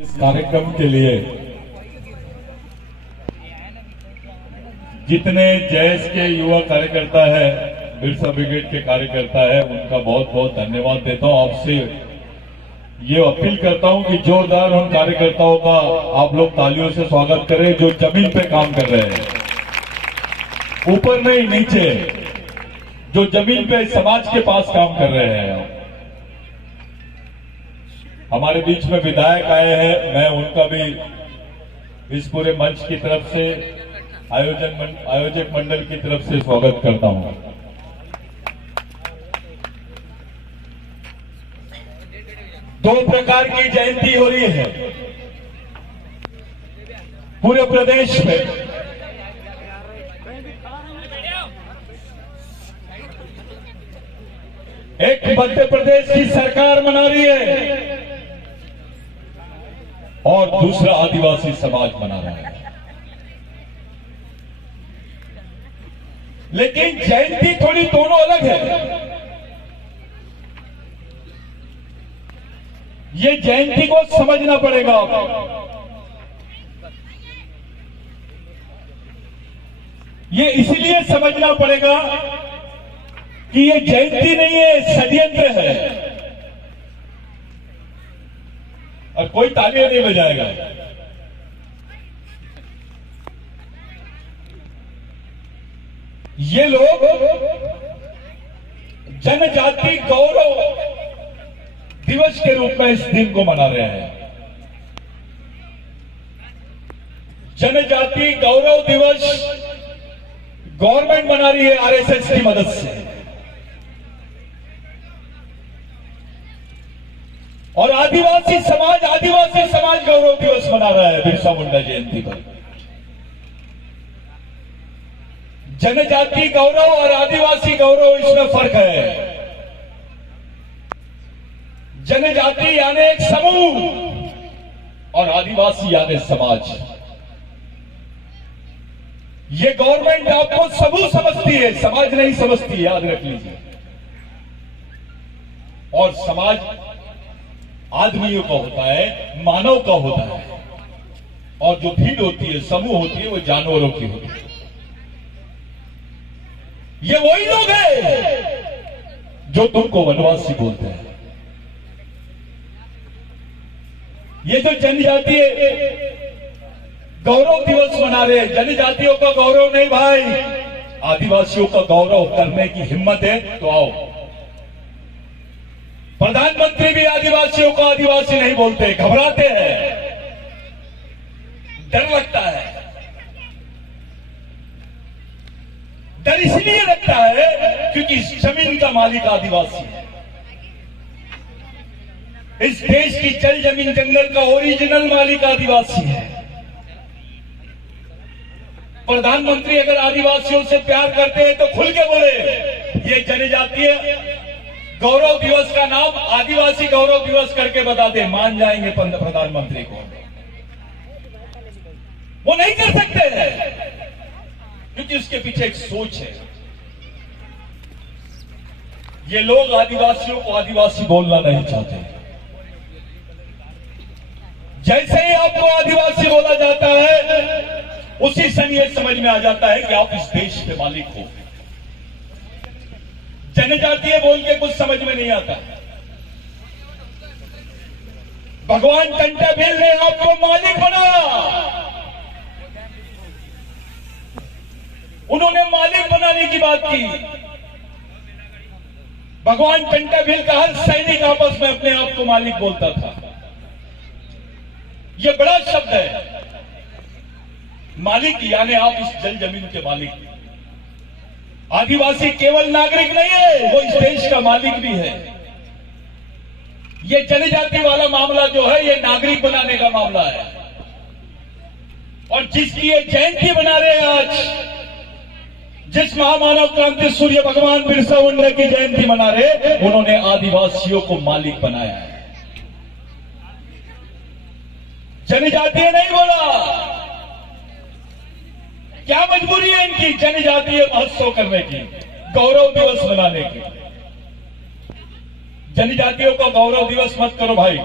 इस कार्यक्रम के लिए जितने जैस के युवा कार्यकर्ता है, बिरसा ब्रिगेड के कार्यकर्ता है, उनका बहुत बहुत धन्यवाद देता हूं। आपसे ये अपील करता हूं कि जोरदार उन कार्यकर्ताओं का आप लोग तालियों से स्वागत करें जो जमीन पे काम कर रहे हैं, ऊपर नहीं नीचे, जो जमीन पे समाज के पास काम कर रहे हैं। हमारे बीच में विधायक आए हैं, मैं उनका भी इस पूरे मंच की तरफ से, आयोजक मंडल की तरफ से स्वागत करता हूं। दो प्रकार की जयंती हो रही है पूरे प्रदेश में। एक मध्य प्रदेश की सरकार मना रही है और दूसरा आदिवासी समाज मना रहा है। लेकिन जयंती थोड़ी दोनों अलग है। ये जयंती को समझना पड़ेगा। ये इसलिए समझना पड़ेगा कि ये जयंती नहीं है, षड्यंत्र है। और कोई तालियां नहीं बजाएगा। ये लोग जनजाति गौरव दिवस के रूप में इस दिन को मना रहे हैं। जनजाति गौरव दिवस गवर्नमेंट मना रही है आरएसएस की मदद से, और आदिवासी समाज गौरव दिवस मना रहा है बिरसा मुंडा जयंती पर। जनजाति गौरव और आदिवासी गौरव, इसमें फर्क है। जनजाति यानी एक समूह और आदिवासी यानी समाज। ये गवर्नमेंट आपको समूह समझती है, समाज नहीं समझती, याद रख लीजिए। और समाज आदमियों का होता है, मानव का होता है, और जो भीड़ होती है, समूह होती है, वो जानवरों की होती है। ये वही लोग हैं जो तुमको वनवासी बोलते हैं। ये जो जनजातीय गौरव दिवस मना रहे हैं, जनजातियों का गौरव नहीं भाई, आदिवासियों का गौरव करने की हिम्मत है तो आओ। प्रधानमंत्री भी आदिवासियों को आदिवासी नहीं बोलते, घबराते हैं, डर लगता है। डर इसलिए लगता है क्योंकि इस जमीन का मालिक आदिवासी है। इस देश की जल जमीन जंगल का ओरिजिनल मालिक आदिवासी है। प्रधानमंत्री अगर आदिवासियों से प्यार करते हैं तो खुल के बोले, ये जनजातीय गौरव दिवस का नाम आदिवासी गौरव दिवस करके बताते, मान जाएंगे प्रधानमंत्री को। वो नहीं कर सकते हैं क्योंकि उसके पीछे एक सोच है। ये लोग आदिवासियों को आदिवासी बोलना नहीं चाहते। जैसे ही आपको आदिवासी बोला जाता है, उसी समय यह समझ में आ जाता है कि आप इस देश के मालिक हो। जनजातीय बोल के कुछ समझ में नहीं आता। भगवान कंटाबिल ने आपको मालिक बनाया। उन्होंने मालिक बनाने की बात की। भगवान कंटाबिल का हर सैनिक आपस में अपने आप को मालिक बोलता था। यह बड़ा शब्द है, मालिक यानी आप इस जल जमीन के मालिक। आदिवासी केवल नागरिक नहीं है, वो इस देश का मालिक भी है। ये जनजाति वाला मामला जो है, ये नागरिक बनाने का मामला है। और जिसकी ये जयंती बना रहे हैं आज, जिस महामानव क्रांति सूर्य भगवान बिरसा मुंडा की जयंती मना रहे, उन्होंने आदिवासियों को मालिक बनाया है। जनजातीय नहीं बोला। क्या मजबूरी है इनकी जनजातीय महोत्सव करने की, गौरव दिवस मनाने की? जनजातियों का गौरव दिवस मत करो भाई।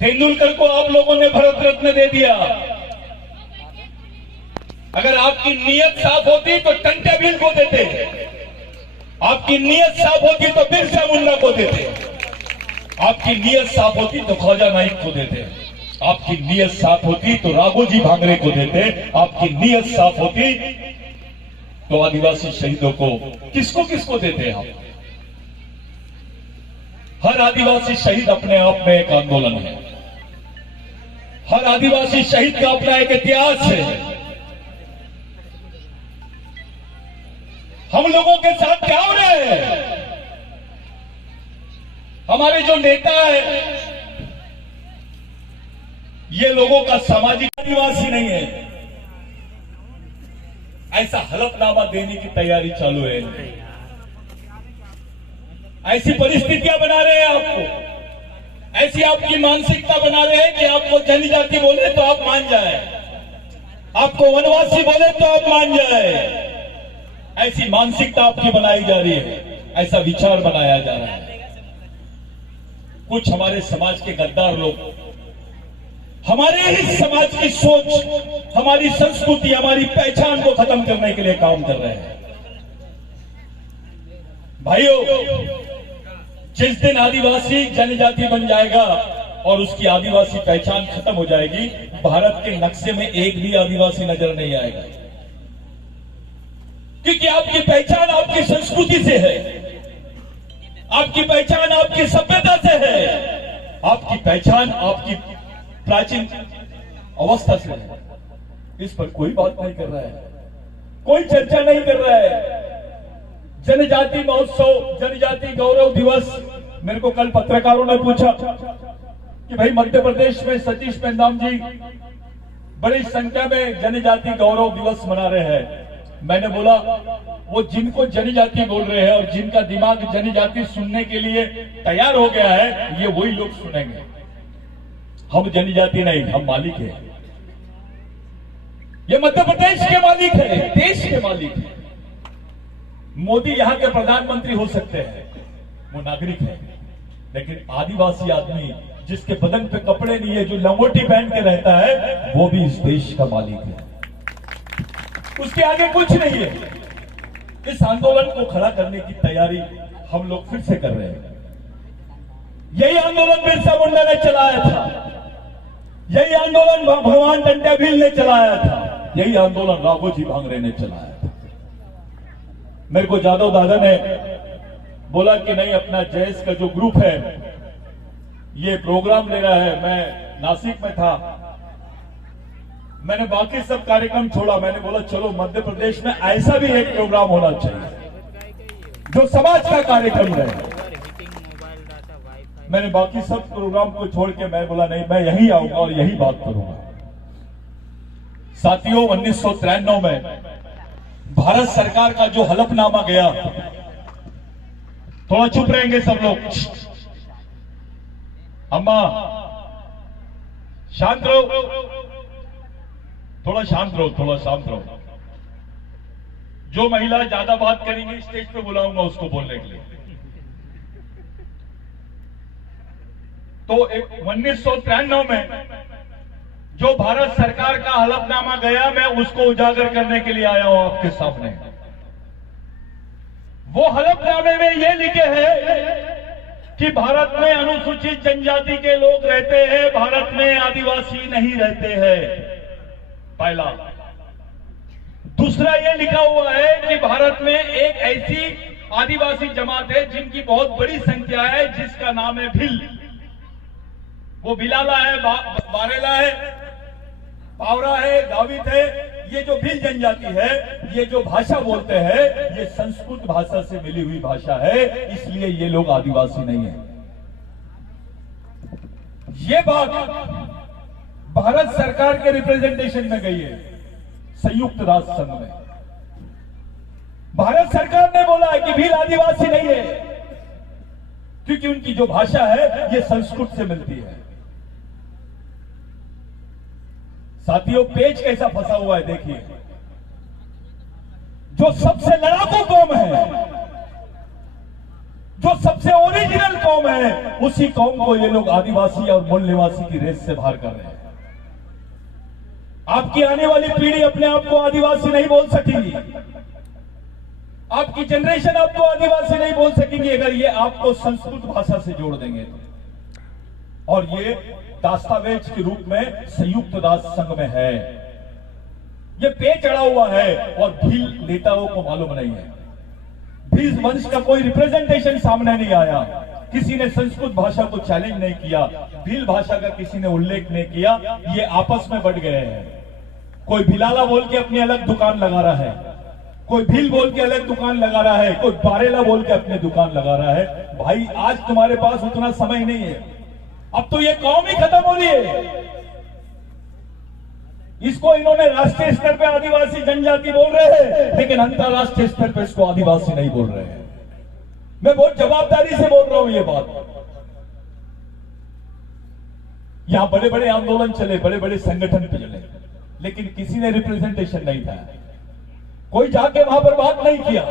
तेंदुलकर को आप लोगों ने भारत रत्न दे दिया। अगर आपकी नीयत साफ होती तो टंटाबिल को देते, आपकी नीयत साफ होती तो बिरसा मुंडा को देते, आपकी नीयत साफ होती तो ख्वाजा नाइक को देते, आपकी नीयत साफ होती तो राघोजी भांगरे को देते, आपकी नीयत साफ होती तो आदिवासी शहीदों को किसको किसको देते आप? हर आदिवासी शहीद अपने आप में एक आंदोलन है, हर आदिवासी शहीद का अपना एक इतिहास है। हम लोगों के साथ क्या हो रहा है? हमारे जो नेता है ये लोगों का सामाजिक आदिवासी नहीं है, ऐसा हलफनामा देने की तैयारी चालू है। ऐसी परिस्थितियां बना रहे हैं आपको, ऐसी आपकी मानसिकता बना रहे हैं कि आपको जनजाति बोले तो आप मान जाए, आपको वनवासी बोले तो आप मान जाए। ऐसी मानसिकता आपकी बनाई जा रही है, ऐसा विचार बनाया जा रहा है। कुछ हमारे समाज के गद्दार लोग हमारे ही समाज की सोच, हमारी संस्कृति, हमारी पहचान को खत्म करने के लिए काम कर रहे हैं। भाइयों, जिस दिन आदिवासी जनजाति बन जाएगा और उसकी आदिवासी पहचान खत्म हो जाएगी, भारत के नक्शे में एक भी आदिवासी नजर नहीं आएगा, क्योंकि आपकी पहचान आपकी संस्कृति से है, आपकी पहचान आपकी सभ्यता से है, आपकी पहचान आपकी प्राचीन अवस्था से है। इस पर कोई बात नहीं कर रहा है, कोई चर्चा नहीं कर रहा है। जनजाति महोत्सव, जनजाति गौरव दिवस, मेरे को कल पत्रकारों ने पूछा कि भाई मध्य प्रदेश में सतीश पेंदाम जी बड़ी संख्या में जनजाति गौरव दिवस मना रहे हैं। मैंने बोला वो जिनको जनजाति बोल रहे हैं और जिनका दिमाग जनजाति सुनने के लिए तैयार हो गया है, ये वही लोग सुनेंगे। हम जनजाति नहीं, हम मालिक है। ये मध्य प्रदेश के मालिक है, देश के मालिक है। मोदी यहाँ के प्रधानमंत्री हो सकते हैं, वो नागरिक है, लेकिन आदिवासी आदमी जिसके बदन पे कपड़े नहीं है, जो लंगोटी पहन के रहता है, वो भी इस देश का मालिक है। उसके आगे कुछ नहीं है। इस आंदोलन को खड़ा करने की तैयारी हम लोग फिर से कर रहे हैं। यही आंदोलन बिरसा मुंडा ने चलाया था, यही आंदोलन भगवान टंटाबिल ने चलाया था, यही आंदोलन राघोजी भांगरे ने चलाया था। मेरे को जादव दादा ने बोला कि नहीं, अपना जयस का जो ग्रुप है ये प्रोग्राम ले रहा है। मैं नासिक में था, मैंने बाकी सब कार्यक्रम छोड़ा। मैंने बोला चलो मध्य प्रदेश में ऐसा भी एक प्रोग्राम होना चाहिए जो समाज का कार्यक्रम रहे। मैंने बाकी सब प्रोग्राम को छोड़ के मैं बोला नहीं, मैं यहीं आऊंगा और यही बात करूंगा। साथियों, 1993 में भारत सरकार का जो हलफनामा गया, थोड़ा चुप रहेंगे सब लोग, अम्मा शांत रहो, थोड़ा शांत रहो, थोड़ा शांत रहो। जो महिला ज्यादा बात करेंगी स्टेज पे बुलाऊंगा उसको बोलने के लिए। तो 1993 में जो भारत सरकार का हलफनामा गया, मैं उसको उजागर करने के लिए आया हूं आपके सामने। वो हलफनामे में ये लिखे हैं कि भारत में अनुसूचित जनजाति के लोग रहते हैं, भारत में आदिवासी नहीं रहते हैं, पहला। दूसरा ये लिखा हुआ है कि भारत में एक ऐसी आदिवासी जमात है जिनकी बहुत बड़ी संख्या है, जिसका नाम है भिल। वो भिलाला है, बारेला है, पावरा है, गावित है। ये जो भिल जनजाति है, ये जो भाषा बोलते हैं, ये संस्कृत भाषा से मिली हुई भाषा है, इसलिए ये लोग आदिवासी नहीं है। ये बात भारत सरकार के रिप्रेजेंटेशन में गई है संयुक्त राष्ट्र संघ में। भारत सरकार ने बोला है कि भील आदिवासी नहीं है, क्योंकि उनकी जो भाषा है ये संस्कृत से मिलती है। साथियों, पेज कैसा फंसा हुआ है देखिए। जो सबसे लड़ाकू कौम है, जो सबसे ओरिजिनल कौम है, है, उसी कौम को ये लोग आदिवासी और मूल निवासी की रेस से बाहर कर रहे हैं। आपकी आने वाली पीढ़ी अपने आप को आदिवासी नहीं बोल सकेगी, आपकी जनरेशन आपको आदिवासी नहीं बोल सकेंगी अगर ये आपको संस्कृत भाषा से जोड़ देंगे तो। और ये दस्तावेज के रूप में संयुक्त राष्ट्र संघ में है, ये पे चढ़ा हुआ है और भील नेताओं को मालूम नहीं है। भील वंश का कोई रिप्रेजेंटेशन सामने नहीं आया, किसी ने संस्कृत भाषा को चैलेंज नहीं किया, भील भाषा का किसी ने उल्लेख नहीं किया। ये आपस में बढ़ गए हैं। कोई भिलाला बोल के अपनी अलग दुकान लगा रहा है, कोई भील बोल के अलग दुकान लगा रहा है, कोई बारेला बोल के अपनी दुकान लगा रहा है। भाई आज तुम्हारे पास उतना समय नहीं है, अब तो ये कौम ही खत्म हो रही है। इसको इन्होंने राष्ट्रीय स्तर पे आदिवासी जनजाति बोल रहे हैं, लेकिन अंतरराष्ट्रीय स्तर पे इसको आदिवासी नहीं बोल रहे हैं। मैं बहुत जवाबदारी से बोल रहा हूं ये बात। यहां बड़े बड़े आंदोलन चले, बड़े बड़े संगठन चले, लेकिन किसी ने रिप्रेजेंटेशन नहीं था। कोई जाके वहां पर बात नहीं किया।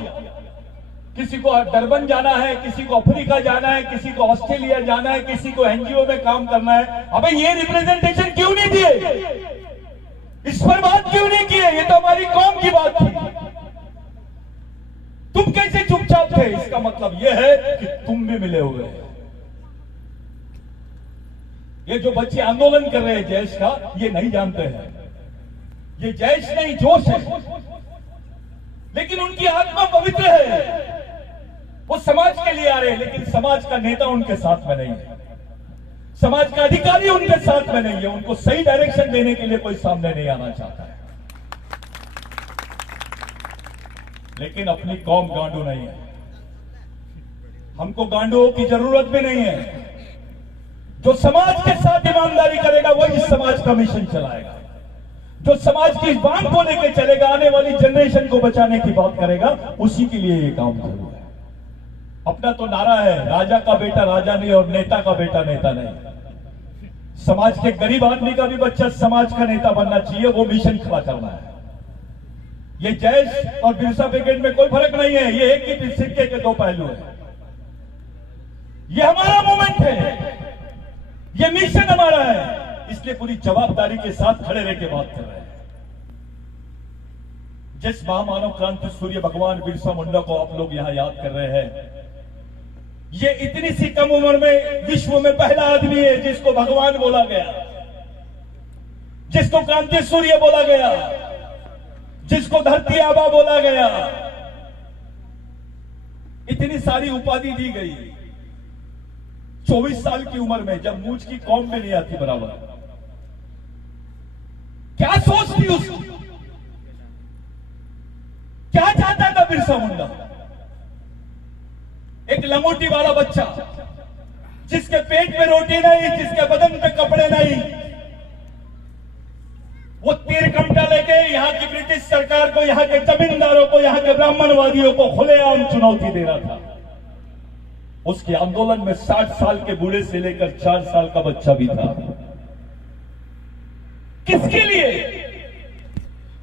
किसी को डरबन जाना है, किसी को अफ्रीका जाना है, किसी को ऑस्ट्रेलिया जाना है, किसी को एनजीओ में काम करना है। अबे ये रिप्रेजेंटेशन क्यों नहीं दिए? इस पर बात क्यों नहीं किए? ये तो हमारी कौम की बात थी। तुम कैसे चुपचाप थे? इसका मतलब यह है कि तुम भी मिले हुए हैं। ये जो बच्चे आंदोलन कर रहे हैं जैश का, ये नहीं जानते हैं। ये जैश नहीं, जोश है, लेकिन उनकी आत्मा पवित्र है। वो समाज के लिए आ रहे हैं, लेकिन समाज का नेता उनके साथ में नहीं है, समाज का अधिकारी उनके साथ में नहीं है। उनको सही डायरेक्शन देने के लिए कोई सामने नहीं आना चाहता है। लेकिन अपनी कौम गांडू नहीं है, हमको गांडुओं की जरूरत भी नहीं है। जो समाज के साथ ईमानदारी करेगा वही समाज का मिशन चलाएगा। जो समाज की बात को लेकर चलेगा, आने वाली जनरेशन को बचाने की बात करेगा, उसी के लिए ये काम जरूरी है। अपना तो नारा है, राजा का बेटा राजा नहीं और नेता का बेटा नेता नहीं। समाज के गरीब आदमी का भी बच्चा समाज का नेता बनना चाहिए, वो मिशन खड़ा करना है। ये जैश और बिरसा ब्रिगेड में कोई फर्क नहीं है, ये एक ही सिक्के के दो पहलू है। ये हमारा मूवमेंट है, ये मिशन हमारा है, इसलिए पूरी जवाबदारी के साथ खड़े रह के बात कर रहे हैं। जिस महामानव क्रांति सूर्य भगवान बिरसा मुंडा को आप लोग यहां याद कर रहे हैं, ये इतनी सी कम उम्र में विश्व में पहला आदमी है जिसको भगवान बोला गया, जिसको क्रांति सूर्य बोला गया, जिसको धरती आबा बोला गया। इतनी सारी उपाधि दी गई 24 साल की उम्र में, जब मूछ की कौम में नहीं आती बराबर। क्या सोच थी उसकी? क्या चाहता था बिरसा मुंडा? एक लंगोटी वाला बच्चा, जिसके पेट में रोटी नहीं, जिसके बदन पे कपड़े नहीं, वो तीर कमटा लेके यहां की ब्रिटिश सरकार को, यहां के जमींदारों को, यहां के ब्राह्मणवादियों को खुलेआम चुनौती दे रहा था। उसके आंदोलन में 60 साल के बूढ़े से लेकर 4 साल का बच्चा भी था। किसके लिए?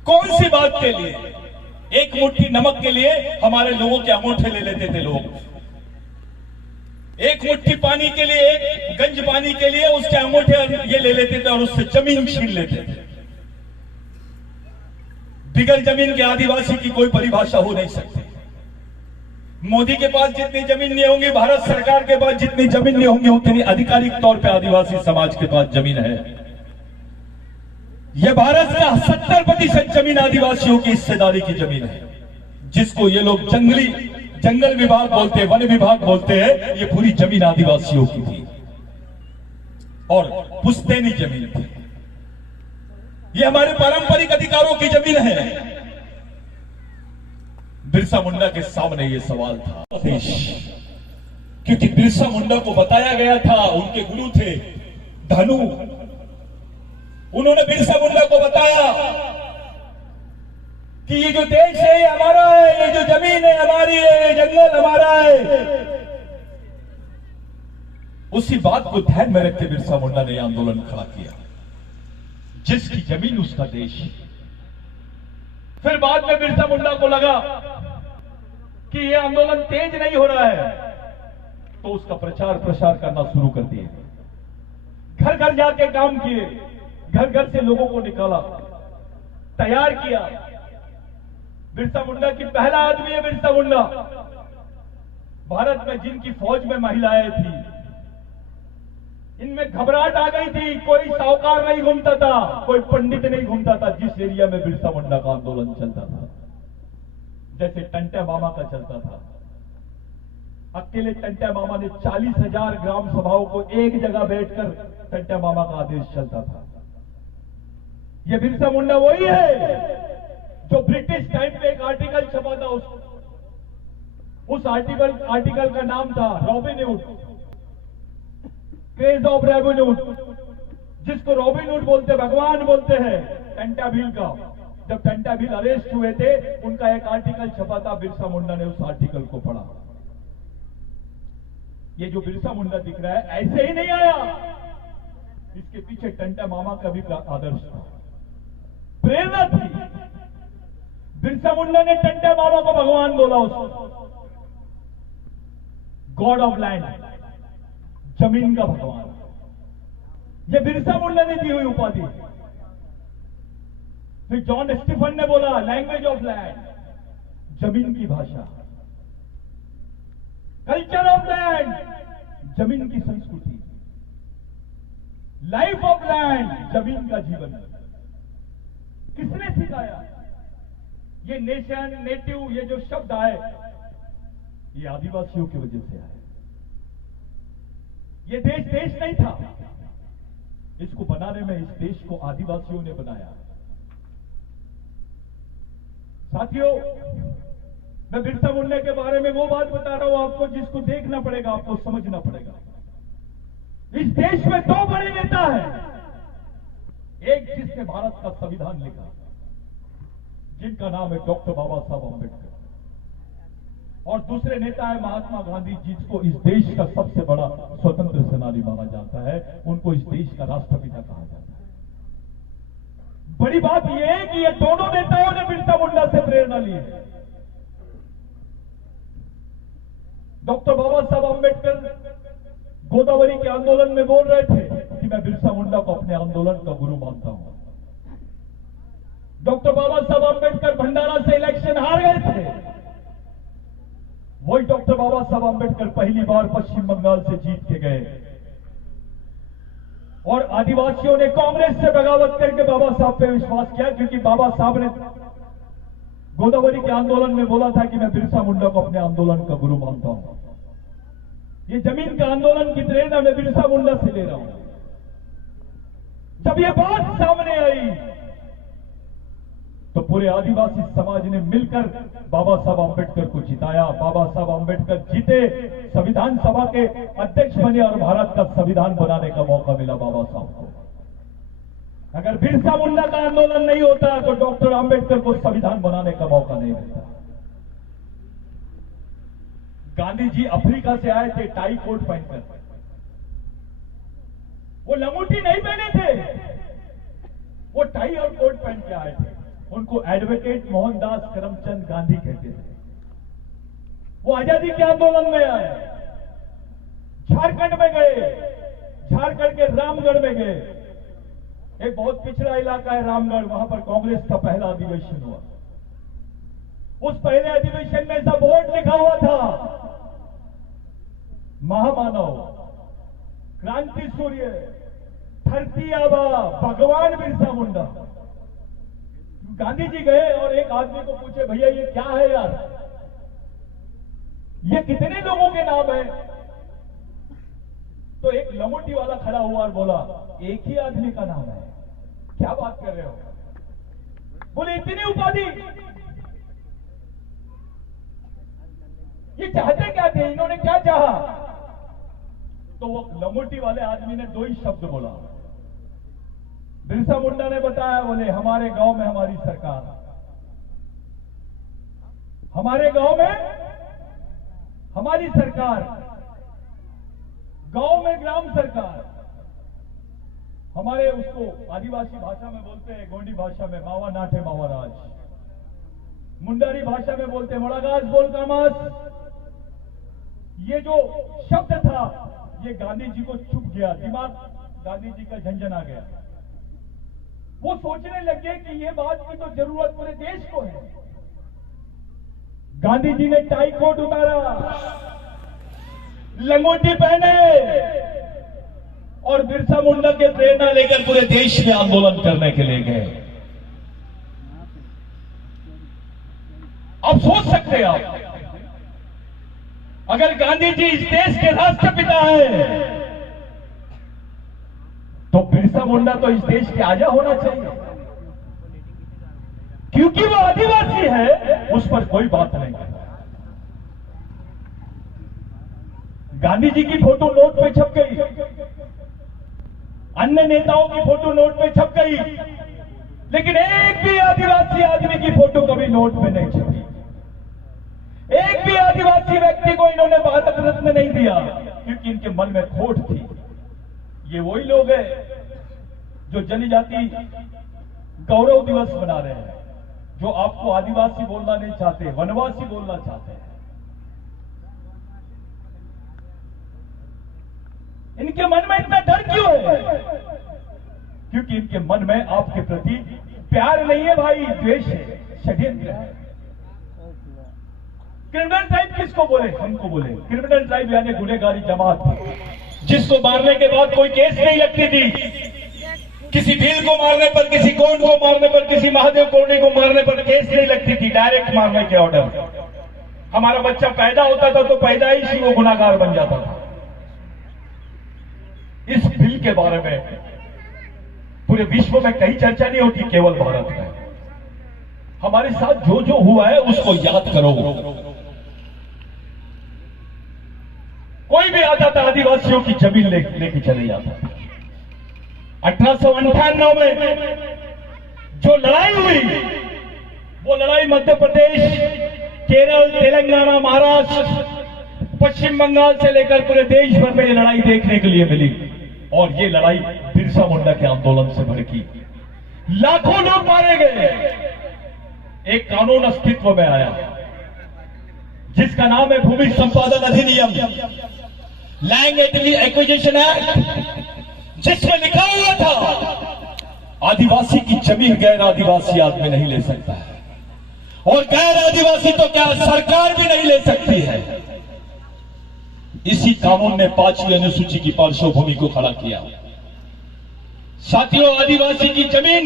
कौन सी बात के लिए? एक मुट्ठी नमक के लिए हमारे लोगों के अंगूठे ले लेते थे लोग। एक मुट्ठी पानी के लिए, एक गंज पानी के लिए उसके अंगूठे ये ले लेते थे और उससे जमीन छीन लेते थे। बिगड़ जमीन के आदिवासी की कोई परिभाषा हो नहीं सकती। मोदी के पास जितनी जमीन नहीं होंगी, भारत सरकार के पास जितनी जमीन नहीं होंगी, उतनी आधिकारिक तौर पे आदिवासी समाज के पास जमीन है। यह भारत का 70% जमीन आदिवासियों की हिस्सेदारी की जमीन है, जिसको ये लोग जंगल विभाग बोलते हैं, वन विभाग बोलते हैं। ये पूरी जमीन आदिवासियों की थी और पुश्तैनी जमीन थी। ये हमारे पारंपरिक अधिकारों की जमीन है। बिरसा मुंडा के सामने ये सवाल था देश, क्योंकि बिरसा मुंडा को बताया गया था, उनके गुरु थे धनु, उन्होंने बिरसा मुंडा को बताया कि ये जो देश है ये हमारा है, ये जो जमीन है हमारी है, ये जंगल हमारा है। उसी बात को ध्यान में रख के बिरसा मुंडा ने आंदोलन खड़ा किया, जिसकी जमीन उसका देश। फिर बाद में बिरसा मुंडा को लगा कि ये आंदोलन तेज नहीं हो रहा है, तो उसका प्रचार प्रसार करना शुरू कर दिए। घर घर जाके काम किए, घर घर से लोगों को निकाला, तैयार किया। बिरसा मुंडा की पहला आदमी है बिरसा मुंडा। भारत में जिनकी फौज में महिलाएं थी, इनमें घबराहट आ गई थी। कोई साहूकार नहीं घूमता था, कोई पंडित नहीं घूमता था जिस एरिया में बिरसा मुंडा का आंदोलन चलता था। जैसे टंटा मामा का चलता था, अकेले टंटा मामा ने 40,000 ग्राम सभाओं को एक जगह बैठकर टंटा मामा का आदेश चलता था। ये बिरसा मुंडा वही है जो ब्रिटिश टाइम पे एक आर्टिकल छपा था, उस आर्टिकल का नाम था robin hood, craze of robin hood, जिसको रॉबिन हुड बोलते, भगवान बोलते हैं टंटा भील का। जब टंटा भील अरेस्ट हुए थे, उनका एक आर्टिकल छपा था, बिरसा मुंडा ने उस आर्टिकल को पढ़ा। ये जो बिरसा मुंडा दिख रहा है ऐसे ही नहीं आया, इसके पीछे टंटा मामा का भी आदर्श था, प्रेरणा थी। बिरसा मुंडा ने टंटा मामा को भगवान बोला, उसको गॉड ऑफ लैंड, जमीन का भगवान। ये बिरसा मुंडा ने दी हुई उपाधि। फिर जॉन स्टीफन ने बोला लैंग्वेज ऑफ लैंड, जमीन की भाषा, कल्चर ऑफ लैंड, जमीन की संस्कृति, लाइफ ऑफ लैंड, जमीन का जीवन। किसने सिखाया? ये नेशन, नेटिव, ये जो शब्द आए, ये आदिवासियों की वजह से आए। ये देश नहीं था, इसको बनाने में इस देश को आदिवासियों ने बनाया। साथियों, मैं बिरसा मुंडा के बारे में वो बात बता रहा हूं आपको जिसको देखना पड़ेगा, आपको समझना पड़ेगा। इस देश में दो बड़े नेता हैं, एक जिसने भारत का संविधान लिखा, जिनका नाम है डॉक्टर बाबा साहब अम्बेडकर, और दूसरे नेता है महात्मा गांधी, जिसको इस देश का सबसे बड़ा स्वतंत्र सेनानी माना जाता है। उनको इस देश का राष्ट्रपिता कहा जाता है। बड़ी बात यह है कि ये दोनों नेताओं ने बिरसा मुंडा से प्रेरणा ली है। डॉक्टर बाबा साहब अम्बेडकर गोदावरी के आंदोलन में बोल रहे थे कि मैं बिरसा मुंडा को अपने आंदोलन का गुरु मानता हूं। डॉक्टर बाबा साहब अम्बेडकर भंडारा से इलेक्शन हार गए थे, वही डॉक्टर बाबा साहब अम्बेडकर पहली बार पश्चिम बंगाल से जीत के गए और आदिवासियों ने कांग्रेस से बगावत करके बाबा साहब पे विश्वास किया, क्योंकि बाबा साहब ने गोदावरी के आंदोलन में बोला था कि मैं बिरसा मुंडा को अपने आंदोलन का गुरु मानता हूं। ये जमीन का आंदोलन की प्रेरणा मैं बिरसा मुंडा से ले रहा हूं। जब ये बात सामने आई तो पूरे आदिवासी समाज ने मिलकर बाबा साहब अम्बेडकर को जिताया। बाबा साहब अम्बेडकर जीते, संविधान सभा के अध्यक्ष बने और भारत का संविधान बनाने का मौका मिला बाबा साहब को। अगर बिरसा मुंडा का आंदोलन नहीं होता तो डॉक्टर अम्बेडकर को संविधान बनाने का मौका नहीं मिलता। गांधी जी अफ्रीका से आए थे टाई कोट पहनकर, वो लंगोटी नहीं पहने थे, वो टाई और कोट पहन के आए थे। उनको एडवोकेट मोहनदास करमचंद गांधी कहते थे। वो आजादी के आंदोलन में आए, झारखंड में गए, झारखंड के रामगढ़ में गए, एक बहुत पिछड़ा इलाका है रामगढ़, वहां पर कांग्रेस का पहला अधिवेशन हुआ। उस पहले अधिवेशन में ऐसा बोर्ड लिखा हुआ था, महामानव, क्रांति सूर्य, धरती आबा, भगवान बिरसा मुंडा। गांधी जी गए और एक आदमी को पूछे, भैया ये क्या है यार, ये कितने लोगों के नाम है? तो एक लंगोटी वाला खड़ा हुआ और बोला, एक ही आदमी का नाम है। क्या बात कर रहे हो? बोले इतनी उपाधि, ये चाहते क्या थे, इन्होंने क्या चाहा? तो वो लंगोटी वाले आदमी ने दो ही शब्द बोला। बिरसा मुंडा ने बताया, बोले हमारे गांव में हमारी सरकार, हमारे गांव में हमारी सरकार, गांव में ग्राम सरकार। हमारे उसको आदिवासी भाषा में बोलते हैं, गोंडी भाषा में मावा नाठे मावा राज, मुंडारी भाषा में बोलते हैं मोड़ागास बोल कामास, ये जो शब्द था ये गांधी जी को चुप गया, दिमाग गांधी जी का झंझना गया। वो सोचने लगे कि ये बात की तो जरूरत पूरे देश को है। गांधी जी ने टाई कोट उतारा, लंगोटी पहने और बिरसा मुंडा के प्रेरणा लेकर पूरे देश में आंदोलन करने के लिए गए। अब सोच सकते हैं आप, अगर गांधी जी इस देश के राष्ट्रपिता हैं तो बिरसा मुंडा तो इस देश के आजा होना चाहिए, क्योंकि वो आदिवासी है, उस पर कोई बात नहीं है। गांधी जी की फोटो नोट पे छप गई, अन्य नेताओं की फोटो नोट पे छप गई, लेकिन एक भी आदिवासी आदमी की फोटो कभी नोट पे नहीं छपी। एक भी आदिवासी व्यक्ति को इन्होंने भारत रत्न नहीं दिया, क्योंकि इनके मन में खोट थी। ये वही लोग हैं जो जनजाति गौरव दिवस मना रहे हैं, जो आपको आदिवासी बोलना नहीं चाहते, वनवासी बोलना चाहते हैं। इनके मन में इतना डर क्यों है? क्योंकि इनके मन में आपके प्रति प्यार नहीं है भाई, द्वेष है, षड्यंत्र है। क्रिमिनल ट्राइब किसको बोले? हमको बोले। क्रिमिनल ट्राइब यानी गुनहगारी जमात, जिसको मारने के बाद कोई केस नहीं लगती थी। किसी भील को मारने पर, किसी कौन को मारने पर, किसी महादेव कौड़ी को मारने पर केस नहीं लगती थी, डायरेक्ट मारने के ऑर्डर। हमारा बच्चा पैदा होता था तो पैदाइश ही वो गुनाहगार बन जाता था। इस बिल के बारे में पूरे विश्व में कहीं चर्चा नहीं होती, केवल भारत में। हमारे साथ जो जो हुआ है उसको याद करो। कोई भी आता था आदिवासियों की जमीन लेके चले जाता था। 1898 में जो लड़ाई हुई, वो लड़ाई मध्य प्रदेश, केरल, तेलंगाना, महाराष्ट्र, पश्चिम बंगाल से लेकर पूरे देश भर में ये लड़ाई देखने के लिए मिली। और ये लड़ाई बिरसा मुंडा के आंदोलन से भड़की। लाखों लोग मारे गए। एक कानून अस्तित्व में आया जिसका नाम है भूमि संपादन अधिनियम, लैंड एक्विजिशन एक्ट, जिसमें लिखा हुआ था आदिवासी की जमीन गैर आदिवासी आदमी नहीं ले सकता है, और गैर आदिवासी तो क्या सरकार भी नहीं ले सकती है। इसी कानून ने 5वीं अनुसूची की पार्श्वभूमि को खड़ा किया। साथियों, आदिवासी की जमीन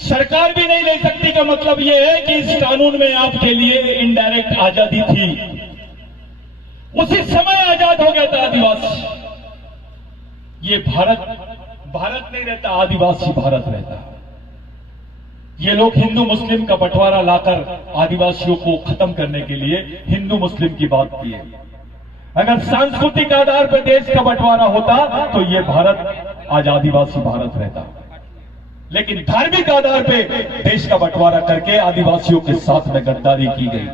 सरकार भी नहीं ले सकती का मतलब यह है कि इस कानून में आपके लिए इनडायरेक्ट आजादी थी। उसी समय आजाद हो गया था आदिवासी। ये भारत नहीं रहता, आदिवासी भारत रहता। ये लोग हिंदू मुस्लिम का बंटवारा लाकर आदिवासियों को खत्म करने के लिए हिंदू मुस्लिम की बात की है। अगर सांस्कृतिक आधार पर देश का बंटवारा होता तो ये भारत आज आदिवासी भारत रहता, लेकिन धार्मिक आधार पे देश का बंटवारा करके आदिवासियों के साथ में गद्दारी की गई।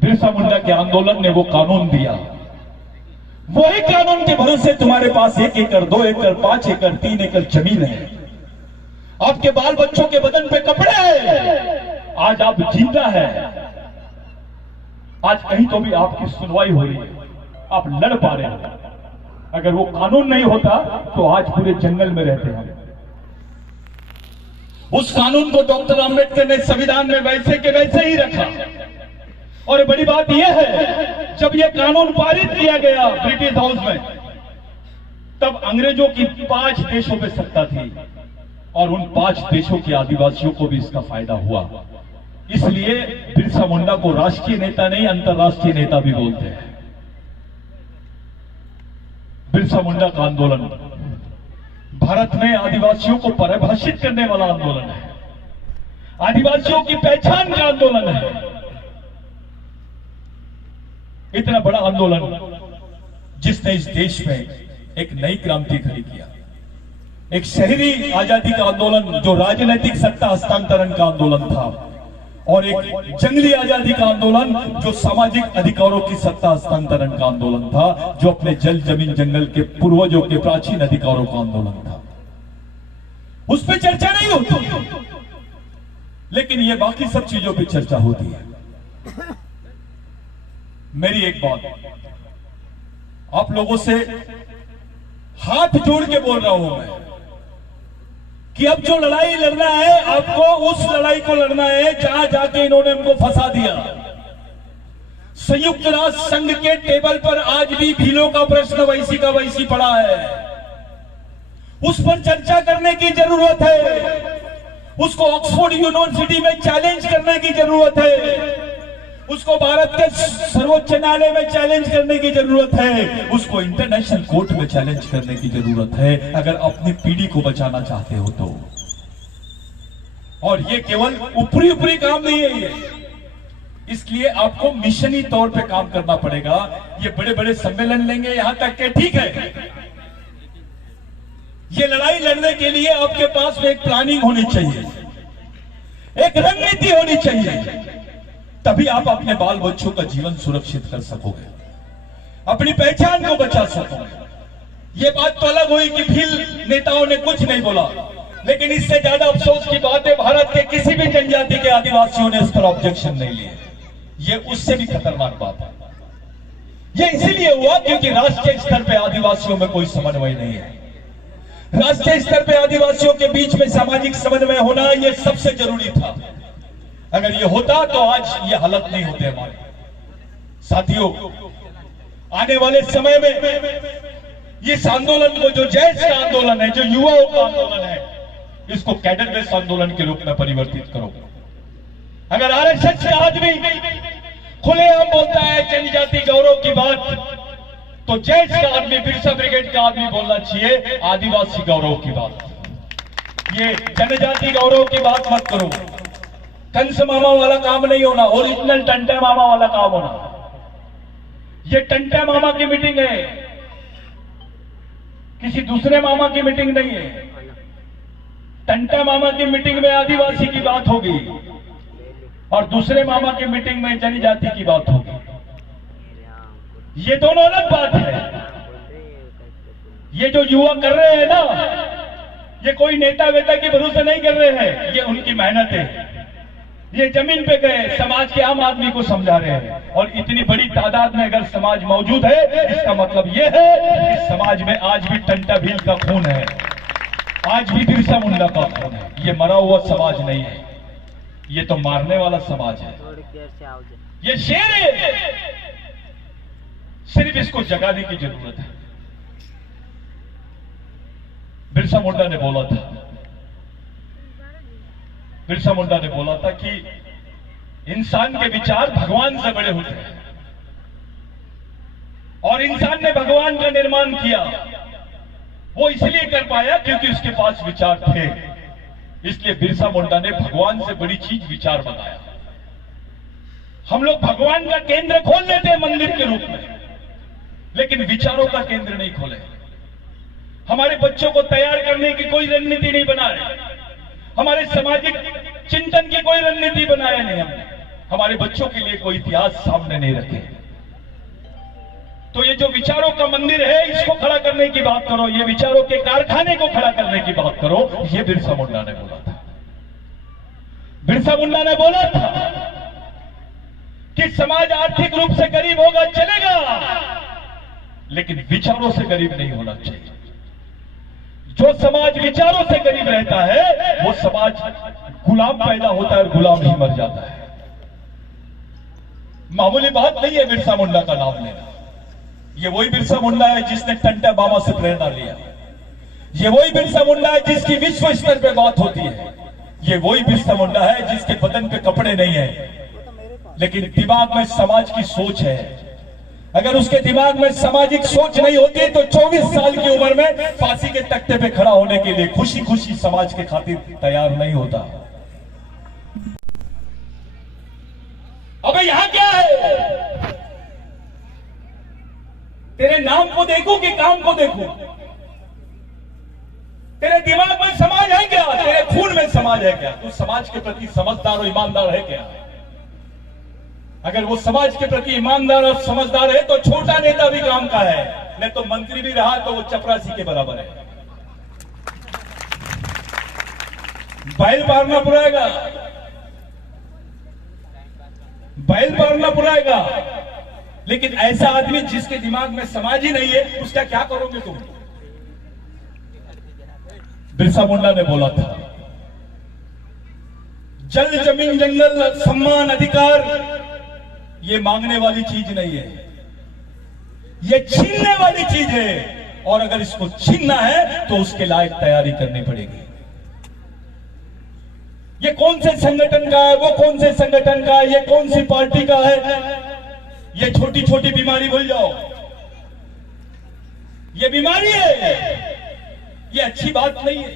बिरसा मुंडा के आंदोलन ने वो कानून दिया। वही कानून के भरोसे तुम्हारे पास 1 एकड़, 2 एकड़, 5 एकड़, 3 एकड़ जमीन है, आपके बाल बच्चों के बदन पे कपड़े हैं, आज आप जिंदा है। आज कहीं तो भी आपकी सुनवाई हो रही है, आप लड़ पा रहे हैं। अगर वो कानून नहीं होता तो आज पूरे जंगल में रहते हैं। उस कानून को डॉक्टर आंबेडकर ने संविधान में वैसे के वैसे ही रखा। और बड़ी बात यह है, जब यह कानून पारित किया गया ब्रिटिश हाउस में, तब अंग्रेजों की 5 देशों में सत्ता थी, और उन 5 देशों के आदिवासियों को भी इसका फायदा हुआ। इसलिए बिरसा मुंडा को राष्ट्रीय नेता नहीं, अंतर्राष्ट्रीय नेता भी बोलते हैं। बिरसा मुंडा का आंदोलन भारत में आदिवासियों को परिभाषित करने वाला आंदोलन है, आदिवासियों की पहचान का आंदोलन है। इतना बड़ा आंदोलन जिसने इस देश में एक नई क्रांति खड़ी किया, एक शहरी आजादी का आंदोलन जो राजनीतिक सत्ता हस्तांतरण का आंदोलन था, और एक जंगली आजादी का आंदोलन जो सामाजिक अधिकारों की सत्ता हस्तांतरण का आंदोलन था, जो अपने जल जमीन जंगल के पूर्वजों के प्राचीन अधिकारों का आंदोलन था। उस पर चर्चा नहीं होती, लेकिन ये बाकी सब चीजों पर चर्चा होती है। मेरी एक बात आप लोगों से हाथ जोड़ के बोल रहा हूं मैं कि अब जो लड़ाई लड़ना है आपको उस लड़ाई को लड़ना है जहां जाके इन्होंने हमको फंसा दिया। संयुक्त राष्ट्र संघ के टेबल पर आज भी भीलों का प्रश्न वैसी का वैसी पड़ा है। उस पर चर्चा करने की जरूरत है। उसको ऑक्सफोर्ड यूनिवर्सिटी में चैलेंज करने की जरूरत है। उसको भारत के सर्वोच्च न्यायालय में चैलेंज करने की जरूरत है। उसको इंटरनेशनल कोर्ट में चैलेंज करने की जरूरत है अगर अपनी पीढ़ी को बचाना चाहते हो तो। और ये केवल ऊपरी ऊपरी काम नहीं है ये, इसलिए आपको मिशनी तौर पे काम करना पड़ेगा। ये बड़े बड़े सम्मेलन लेंगे यहां तक के ठीक है। ये लड़ाई लड़ने के लिए आपके पास में एक प्लानिंग होनी चाहिए, एक रणनीति होनी चाहिए, तभी आप अपने बाल बच्चों का जीवन सुरक्षित कर सकोगे, अपनी पहचान को बचा सकोगे। ये बात तो अलग हुई कि भील नेताओं ने कुछ नहीं बोला, लेकिन इससे ज्यादा अफसोस की बात है भारत के किसी भी जनजाति के आदिवासियों ने इस पर ऑब्जेक्शन नहीं लिए। ये उससे भी खतरनाक बात है। ये इसीलिए हुआ क्योंकि राष्ट्रीय स्तर पर आदिवासियों में कोई समन्वय नहीं है। राष्ट्रीय स्तर पर आदिवासियों के बीच में सामाजिक समन्वय होना यह सबसे जरूरी था। अगर ये होता तो आज ये हालत नहीं होते हमारे साथियों। आने वाले समय में इस आंदोलन को, जो जैश का आंदोलन है, जो युवाओं का आंदोलन है, इसको कैडर बेस आंदोलन के रूप में परिवर्तित करो। अगर आरएसएस का आदमी खुलेआम बोलता है जनजाति गौरव की बात, तो जैश का आदमी, बिरसा ब्रिगेड का आदमी बोलना चाहिए आदिवासी गौरव की बात। ये जनजाति गौरव की बात मत करो। कंस मामा वाला काम नहीं होना, ओरिजिनल टंटा मामा वाला काम होना। ये टंटा मामा की मीटिंग है, किसी दूसरे मामा की मीटिंग नहीं है। टंटा मामा की मीटिंग में आदिवासी की बात होगी और दूसरे मामा की मीटिंग में जनजाति की बात होगी। ये दोनों अलग बात है। ये जो युवा कर रहे हैं ना, ये कोई नेता वेता के भरोसे नहीं कर रहे हैं, ये उनकी मेहनत है। ये जमीन पे गए, समाज के आम आदमी को समझा रहे हैं। और इतनी बड़ी तादाद में अगर समाज मौजूद है, इसका मतलब यह है कि समाज में आज भी टंटा भील का खून है, आज भी बिरसा मुंडा का खून है। ये मरा हुआ समाज नहीं है, ये तो मारने वाला समाज है। ये शेर है, सिर्फ इसको जगाने की जरूरत है। बिरसा मुंडा ने बोला था, बिरसा मुंडा ने बोला था कि इंसान के विचार भगवान से बड़े होते हैं और इंसान ने भगवान का निर्माण किया। वो इसलिए कर पाया क्योंकि उसके पास विचार थे। इसलिए बिरसा मुंडा ने भगवान से बड़ी चीज विचार बनाया। हम लोग भगवान का केंद्र खोल लेते हैं मंदिर के रूप में, लेकिन विचारों का केंद्र नहीं खोले। हमारे बच्चों को तैयार करने की कोई रणनीति नहीं बनाए, हमारे सामाजिक चिंतन की कोई रणनीति बनाया नहीं हमने, हमारे बच्चों के लिए कोई इतिहास सामने नहीं रखे। तो ये जो विचारों का मंदिर है, इसको खड़ा करने की बात करो, ये विचारों के कारखाने को खड़ा करने की बात करो। ये बिरसा मुंडा ने बोला था। बिरसा मुंडा ने बोला था कि समाज आर्थिक रूप से गरीब होगा चलेगा, लेकिन विचारों से गरीब नहीं होना चाहिए। जो समाज विचारों से गरीब रहता है, वो समाज गुलाम पैदा होता है और गुलाम ही मर जाता है। मामूली बात नहीं है बिरसा मुंडा का नाम लेना। ये वही बिरसा मुंडा है जिसने टंटा मामा से प्रेरणा लिया। ये वही बिरसा मुंडा है जिसकी विश्व स्तर पे बात होती है। ये वही बिरसा मुंडा है जिसके बदन पे कपड़े नहीं है, लेकिन दिमाग में समाज की सोच है। अगर उसके दिमाग में सामाजिक सोच नहीं होती तो 24 साल की उम्र में फांसी के तख्ते पे खड़ा होने के लिए खुशी खुशी समाज के खातिर तैयार नहीं होता। अबे यहां क्या है? तेरे नाम को देखूं कि काम को देखूं? तेरे दिमाग में समाज है क्या? तेरे खून में समाज है क्या? तू समाज के प्रति समझदार और ईमानदार है क्या? अगर वो समाज के प्रति ईमानदार और समझदार है तो छोटा नेता भी काम का है, नहीं तो मंत्री भी रहा तो वो चपरासी के बराबर है। बैल मारना पुराएगा, बैल मारना पुराएगा, लेकिन ऐसा आदमी जिसके दिमाग में समाज ही नहीं है, उसका क्या करोगे तुम? बिरसा मुंडा ने बोला था, जल जमीन जंगल सम्मान अधिकार ये मांगने वाली चीज नहीं है, ये छीनने वाली चीज है। और अगर इसको छीनना है तो उसके लायक तैयारी करनी पड़ेगी। ये कौन से संगठन का है, वो कौन से संगठन का है, ये कौन सी पार्टी का है, ये छोटी छोटी बीमारी भूल जाओ। ये बीमारी है, ये अच्छी बात नहीं है।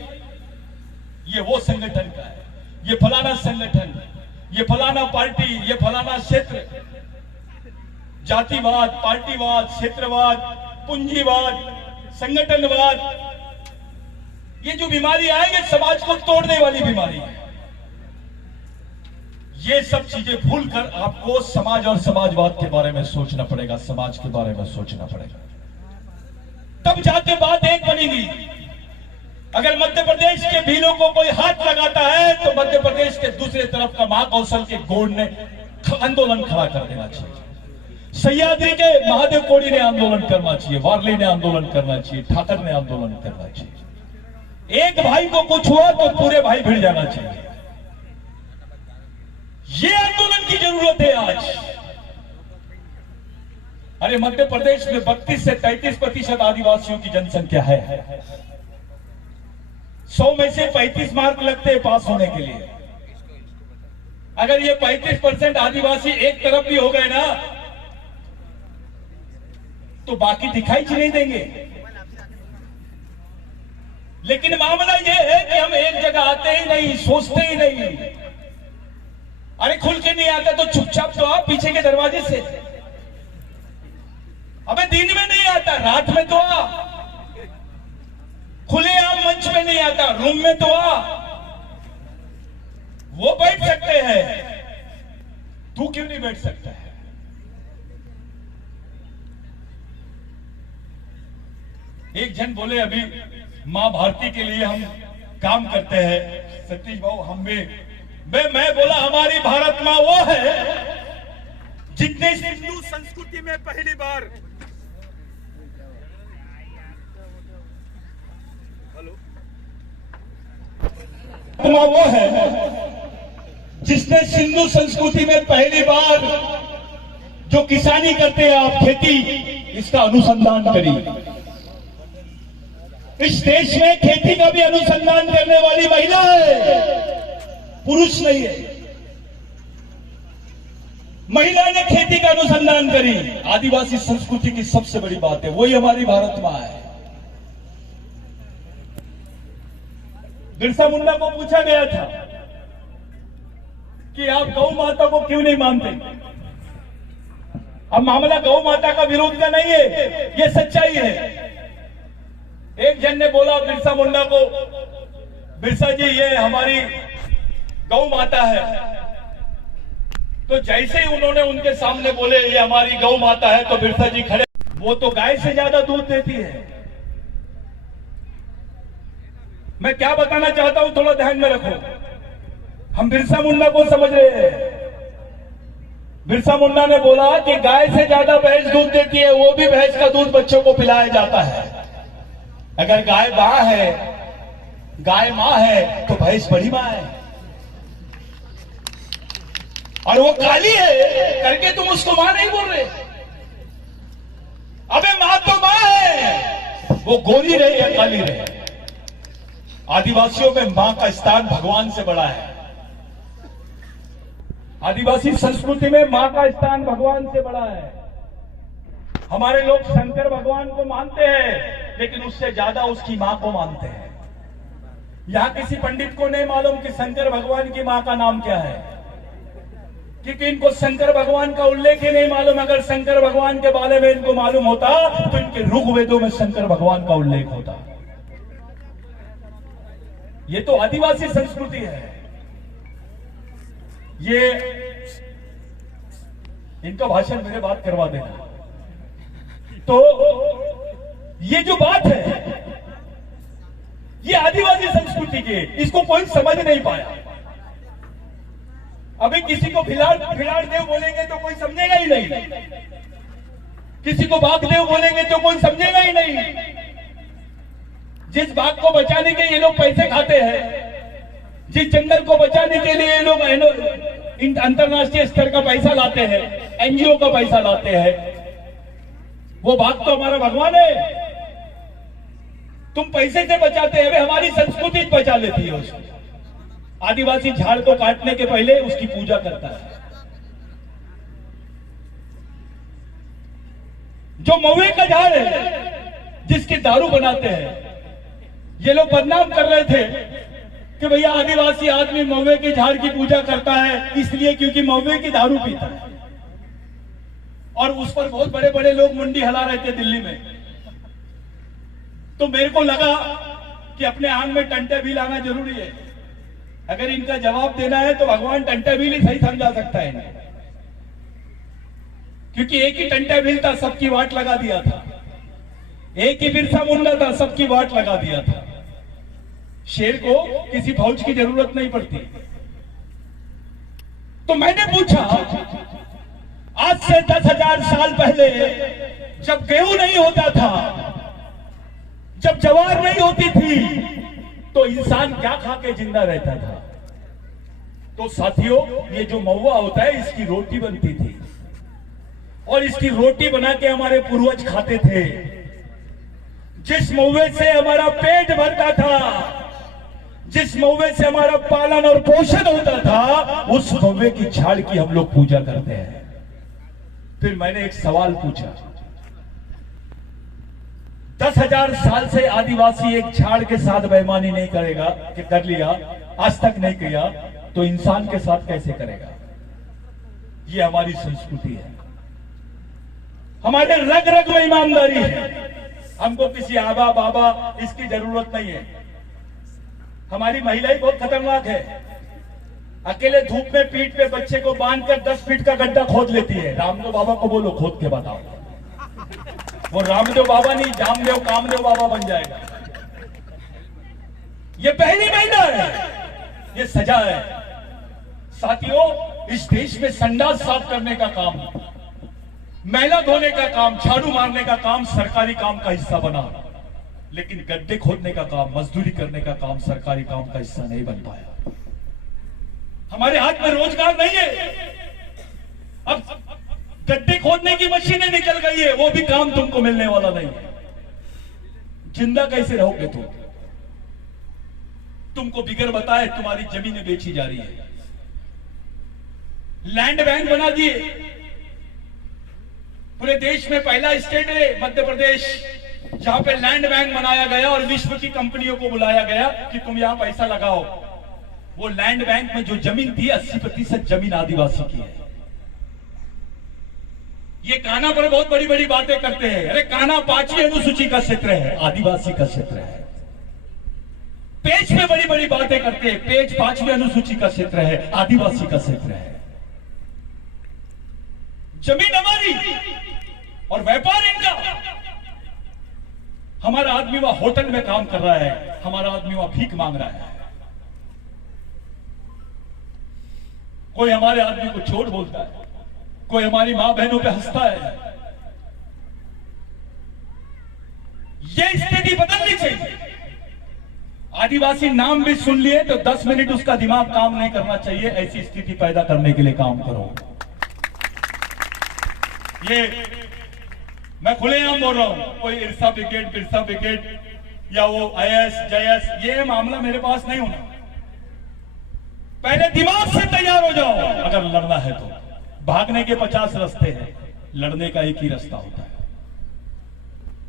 ये वो संगठन का है, ये फलाना संगठन, ये फलाना पार्टी, ये फलाना क्षेत्र। जातिवाद, पार्टीवाद, क्षेत्रवाद, पूंजीवाद, संगठनवाद, ये जो बीमारी है ये समाज को तोड़ने वाली बीमारी है। ये सब चीजें भूलकर आपको समाज और समाजवाद के बारे में सोचना पड़ेगा, समाज के बारे में सोचना पड़ेगा, तब जाके बात एक बनेगी। अगर मध्य प्रदेश के भीलों को कोई हाथ लगाता है तो मध्य प्रदेश के दूसरे तरफ का महाकौशल के गोड़ ने आंदोलन खड़ा कर देना चाहिए। सह्याद्री के महादेव कोड़ी ने आंदोलन करना चाहिए, वारली ने आंदोलन करना चाहिए, ठाकर ने आंदोलन करना चाहिए। एक भाई को कुछ हुआ तो पूरे भाई भिड़ जाना चाहिए। ये आंदोलन की जरूरत है आज। अरे मध्य प्रदेश में 32 से 33% आदिवासियों की जनसंख्या है। 100 में से 35 मार्क लगते हैं पास होने के लिए। अगर ये 35% आदिवासी एक तरफ भी हो गए ना तो बाकी दिखाई नहीं देंगे। लेकिन मामला यह है कि हम एक जगह आते ही नहीं, सोचते ही नहीं। अरे खुल के नहीं आता तो चुपचाप तो आप पीछे के दरवाजे से। अबे दिन में नहीं आता, रात में तो आ। खुलेआम मंच में नहीं आता, रूम में तो आ। वो बैठ सकते हैं, तू क्यों नहीं बैठ सकता है? एक जन बोले अभी मां भारती के लिए हम काम करते हैं। सतीश बाबू हम भी मैं बोला हमारी भारत मां वो है जितने हिंदू संस्कृति में पहली बार मां वो है जिसने सिंधु संस्कृति में पहली बार जो किसानी करते हैं आप, खेती, इसका अनुसंधान करिए। इस देश में खेती का भी अनुसंधान करने वाली महिला है, पुरुष नहीं है। महिला ने खेती का अनुसंधान करी। आदिवासी संस्कृति की सबसे बड़ी बात है, वही हमारी भारत मां है। बिरसा मुंडा को पूछा गया था कि आप गौ माता को क्यों नहीं मानते? अब मामला गौ माता का विरोध का नहीं है, यह सच्चाई है। एक जन ने बोला बिरसा मुंडा को, बिरसा जी ये हमारी गौ माता है। तो जैसे ही उन्होंने उनके सामने बोले ये हमारी गौ माता है तो बिरसा जी खड़े, वो तो गाय से ज्यादा दूध देती है। मैं क्या बताना चाहता हूं थोड़ा ध्यान में रखो। हम बिरसा मुंडा को समझ रहे हैं। बिरसा मुंडा ने बोला कि गाय से ज्यादा भैंस दूध देती है, वो भी भैंस का दूध बच्चों को पिलाया जाता है। अगर गाय मां है, गाय मां है तो भैंस बड़ी मां है, और वो काली है करके तुम उसको मां नहीं बोल रहे। अबे मां तो मां है, वो गोरी रहे या काली रहे। आदिवासियों में मां का स्थान भगवान से बड़ा है। आदिवासी संस्कृति में मां का स्थान भगवान से बड़ा है। हमारे लोग शंकर भगवान को मानते हैं लेकिन उससे ज्यादा उसकी मां को मानते हैं। यहां किसी पंडित को नहीं मालूम कि शंकर भगवान की मां का नाम क्या है, क्योंकि इनको शंकर भगवान का उल्लेख ही नहीं मालूम। अगर शंकर भगवान के बारे में इनको मालूम होता तो इनके ऋग्वेदों में शंकर भगवान का उल्लेख होता। ये तो आदिवासी संस्कृति है। ये इनका भाषण मेरे बात करवा देना। तो ये जो बात है ये आदिवासी संस्कृति की, इसको कोई समझ नहीं पाया। अभी किसी को भिलाड़ देव बोलेंगे तो कोई समझेगा ही नहीं। किसी को बाघदेव बोलेंगे तो कोई समझेगा ही नहीं। जिस बाघ को बचाने के ये लोग पैसे खाते हैं, जिस जंगल को बचाने के लिए ये लोग अंतरराष्ट्रीय स्तर का पैसा लाते हैं, एनजीओ का पैसा लाते हैं, वो बाघ तो हमारा भगवान है। तुम पैसे से बचाते हैं, वे हमारी संस्कृति बचा लेती है उसको। आदिवासी झाड़ को काटने के पहले उसकी पूजा करता है। जो महुए का झाड़ है जिसकी दारू बनाते हैं, ये लोग बदनाम कर रहे थे कि भैया आदिवासी आदमी महुए के झाड़ की पूजा करता है इसलिए क्योंकि महुए की दारू पीता है। और उस पर बहुत बड़े बड़े लोग मुंडी हिला रहे थे दिल्ली में। तो मेरे को लगा कि अपने आंग में टंटे भी लाना जरूरी है। अगर इनका जवाब देना है तो भगवान टंटे भी सही समझा सकता है इन्हें, क्योंकि एक ही टंटा भील था, सबकी वाट लगा दिया था। एक ही बिरसा मुंडा था, सबकी वाट लगा दिया था। शेर को किसी फौज की जरूरत नहीं पड़ती। तो मैंने पूछा, आज से 10,000 साल पहले जब गेहूं नहीं होता था, जब ज्वार नहीं होती थी, तो इंसान क्या खा के जिंदा रहता था? तो साथियों, ये जो महुआ होता है इसकी रोटी बनती थी, और इसकी रोटी बना के हमारे पूर्वज खाते थे। जिस महुए से हमारा पेट भरता था, जिस महुए से हमारा पालन और पोषण होता था, उस महुए की झाड़ की हम लोग पूजा करते हैं। फिर मैंने एक सवाल पूछा, 10,000 साल से आदिवासी एक झाड़ के साथ बेईमानी नहीं करेगा कि कर लिया, आज तक नहीं किया, तो इंसान के साथ कैसे करेगा? ये हमारी संस्कृति है, हमारे रग रग में ईमानदारी है। हमको किसी आबा बाबा इसकी जरूरत नहीं है। हमारी महिलाएं बहुत खतरनाक है, अकेले धूप में पीठ पे बच्चे को बांधकर 10 फीट का गड्ढा खोद लेती है। रामदेव बाबा को बोलो खोद के बताओ, वो रामदेव बाबा नहीं, जामदेव कामदेव बाबा बन जाएगा। ये पहली महिला है, ये सजा है। साथियों, इस देश में संडास साफ करने का काम, मैला धोने का काम, झाड़ू मारने का काम सरकारी काम का हिस्सा बना, लेकिन गड्ढे खोदने का काम, मजदूरी करने का काम सरकारी काम का हिस्सा नहीं बन पाया। हमारे हाथ में रोजगार नहीं है। अब गड्ढे खोदने की मशीनें निकल गई है, वो भी काम तुमको मिलने वाला नहीं है। जिंदा कैसे रहोगे तुम? तुमको बिगर बताए तुम्हारी जमीनें बेची जा रही है। लैंड बैंक बना दिए। पूरे देश में पहला स्टेट है मध्य प्रदेश, जहां पे लैंड बैंक बनाया गया और विश्व की कंपनियों को बुलाया गया कि तुम यहां पैसा लगाओ। वो लैंड बैंक में जो जमीन थी, 80% जमीन आदिवासी की है। ये कान्हा पर बहुत बड़ी बड़ी बातें करते हैं। अरे कान्हा 5वीं अनुसूची का क्षेत्र है, आदिवासी का क्षेत्र है। पेज में बड़ी बड़ी बातें करते हैं, पेज 5वीं अनुसूची का क्षेत्र है, आदिवासी का क्षेत्र है। जमीन हमारी और व्यापार इनका। हमारा आदमी वहां होटल में काम कर रहा है, हमारा आदमी वहां भीख मांग रहा है। कोई हमारे आदमी को छोड़ बोलता है, कोई हमारी मां बहनों पे हंसता है। ये स्थिति बदलनी चाहिए। आदिवासी नाम भी सुन लिए तो 10 मिनट उसका दिमाग काम नहीं करना चाहिए। ऐसी स्थिति पैदा करने के लिए काम करो। ये मैं खुलेआम बोल रहा हूं, कोई इरसा ब्रिगेड, बिरसा ब्रिगेड या वो आईएएस जयस, ये मामला मेरे पास नहीं होना। पहले दिमाग से तैयार हो जाओ। अगर लड़ना है तो भागने के 50 रास्ते हैं, लड़ने का एक ही रास्ता होता है।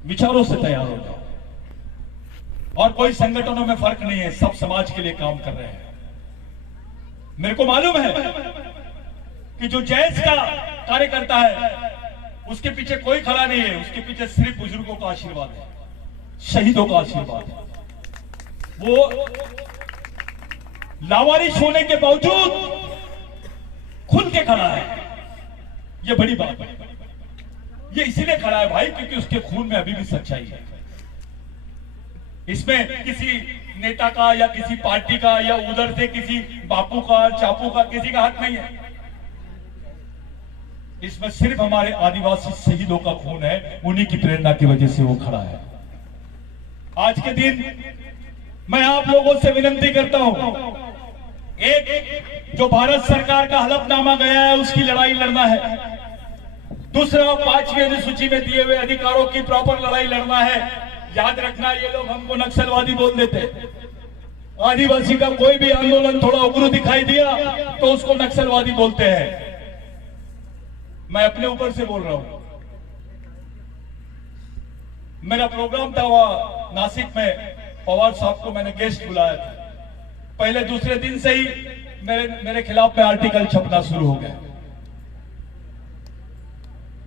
विचारों से तैयार हो जाओ। और कोई संगठनों में फर्क नहीं है, सब समाज के लिए काम कर रहे हैं। मेरे को मालूम है कि जो जैस का कार्यकर्ता है उसके पीछे कोई खड़ा नहीं है, उसके पीछे सिर्फ बुजुर्गों का आशीर्वाद है, शहीदों का आशीर्वाद है। वो लावारिश होने के बावजूद खुल के खड़ा है। ये बड़ी बात है। ये इसीलिए खड़ा है भाई क्योंकि उसके खून में अभी भी सच्चाई है। इसमें किसी नेता का या किसी पार्टी का या उधर से किसी बापू का चापू का किसी का हाथ नहीं है। इसमें सिर्फ हमारे आदिवासी शहीदों का खून है, उन्हीं की प्रेरणा की वजह से वो खड़ा है। आज के दिन मैं आप लोगों से विनती करता हूं, एक जो भारत सरकार का हलफनामा गया है उसकी लड़ाई लड़ना है। दूसरा 5वीं अनुसूची में दिए हुए अधिकारों की प्रॉपर लड़ाई लड़ना है। याद रखना, ये लोग हमको नक्सलवादी बोल देते। आदिवासी का कोई भी आंदोलन थोड़ा उग्र दिखाई दिया तो उसको नक्सलवादी बोलते हैं। मैं अपने ऊपर से बोल रहा हूं। मेरा प्रोग्राम था वहां नासिक में, पवार साहब को मैंने गेस्ट बुलाया था। पहले दूसरे दिन से ही मेरे खिलाफ में आर्टिकल छपना शुरू हो गया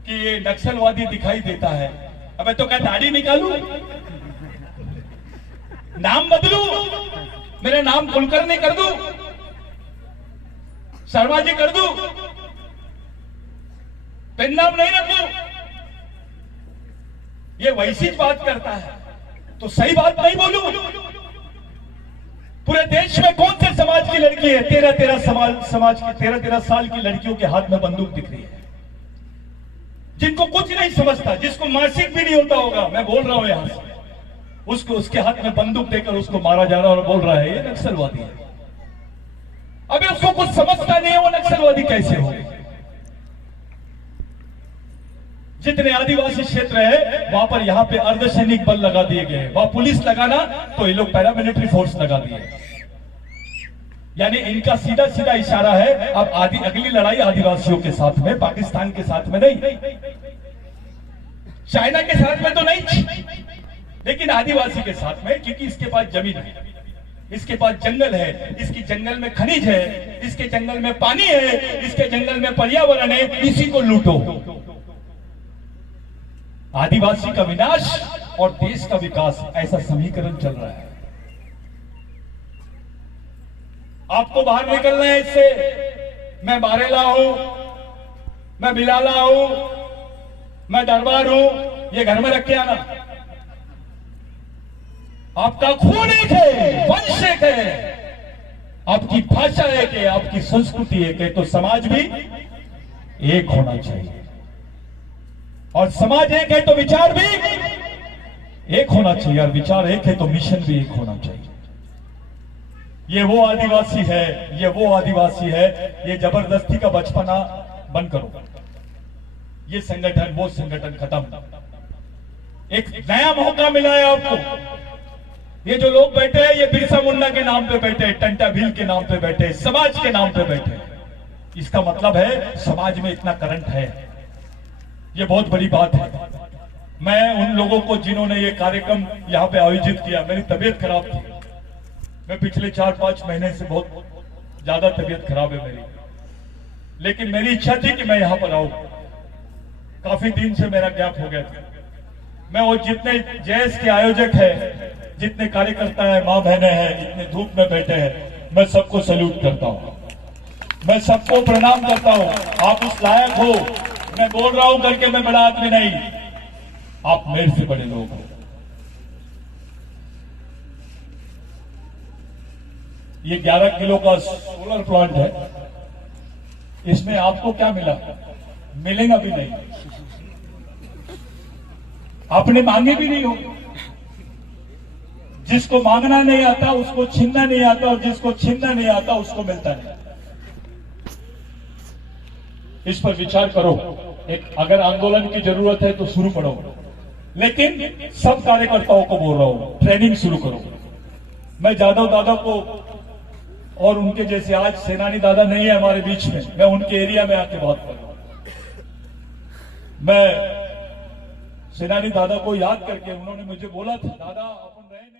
कि ये नक्सलवादी दिखाई देता है। अबे तो क्या दाढ़ी निकालू, नाम बदलू, मेरा नाम कुलकर्णी कर दूं, शर्मा जी कर दूं, पेन नाम नहीं रखूं? ये वैसी बात करता है तो सही बात नहीं बोलूं? पूरे देश में कौन से समाज की लड़की है 13 समाज की 13 साल की लड़कियों के हाथ में बंदूक दिख रही है, जिनको कुछ नहीं समझता, जिसको मासिक भी नहीं होता होगा, मैं बोल रहा हूं यहां से, उसको उसके हाथ में बंदूक देकर उसको मारा जा रहा है और बोल रहा है ये नक्सलवादी है। अबे उसको कुछ समझता नहीं है, वो नक्सलवादी कैसे हो? जितने आदिवासी क्षेत्र है वहां पर यहाँ पे अर्धसैनिक बल लगा दिए गए। वहां पुलिस लगाना तो ये लोग पैरामिलिट्री फोर्स लगा दिए। यानी इनका सीधा सीधा इशारा है अब अगली लड़ाई आदिवासियों के साथ में, पाकिस्तान के साथ में नहीं, चाइना के साथ में तो नहीं, लेकिन आदिवासी के साथ में, क्योंकि इसके पास जमीन है, इसके पास जंगल है, इसकी जंगल में खनिज है, इसके जंगल में पानी है, इसके जंगल में पर्यावरण है, इसी को लूटो। आदिवासी का विनाश और देश का विकास, ऐसा समीकरण चल रहा है। आपको बाहर निकलना है इससे। मैं बारेला हूं, मैं बिलाला हूं, मैं दरबार हूं, ये घर में रख के आना। आपका खून एक है, वंश एक है, आपकी भाषा एक है, आपकी संस्कृति एक है, तो समाज भी एक होना चाहिए। और समाज एक है तो विचार भी एक होना चाहिए, और विचार एक है तो मिशन भी एक होना चाहिए। ये वो आदिवासी है, ये वो आदिवासी है। ये जबरदस्ती का बचपना बंद करो, ये संगठन वो संगठन खत्म। एक नया मौका मिला है आपको। ये जो लोग बैठे हैं ये बिरसा मुंडा के नाम पे बैठे हैं, टंटा भील के नाम पे बैठे हैं, समाज के नाम पे बैठे हैं। इसका मतलब है समाज में इतना करंट है, ये बहुत बड़ी बात है। मैं उन लोगों को जिन्होंने ये कार्यक्रम यहाँ पे आयोजित किया, मेरी तबीयत खराब थी, मैं पिछले 4-5 महीने से बहुत ज्यादा तबीयत खराब है मेरी, लेकिन मेरी इच्छा थी कि मैं यहाँ पर आऊं। काफी दिन से मेरा गैप हो गया था। मैं वो जितने जैस के आयोजक है, जितने कार्यकर्ता है, मां बहने हैं, इतने धूप में बैठे हैं, मैं सबको सैल्यूट करता हूं, मैं सबको प्रणाम करता हूं। आप उस लायक हो, मैं बोल रहा हूं करके मैं बड़ा आदमी नहीं, आप मेरे से बड़े लोग हो। ये 11 किलो का सोलर प्लांट है, इसमें आपको क्या मिला? मिलेगा भी नहीं, आपने मांगी भी नहीं हो। जिसको मांगना नहीं आता उसको छीनना नहीं आता, और जिसको छीनना नहीं आता उसको मिलता नहीं। इस पर विचार करो। एक अगर आंदोलन की जरूरत है तो शुरू करो, लेकिन सब कार्यकर्ताओं को बोल रहा हूं, ट्रेनिंग शुरू करो। मैं जादव दादा को और उनके जैसे, आज सेनानी दादा नहीं है हमारे बीच में, मैं उनके एरिया में आके बात कर रहा हूं। मैं सेनानी दादा को याद करके, उन्होंने मुझे बोला था दादा अपन रहे नहीं।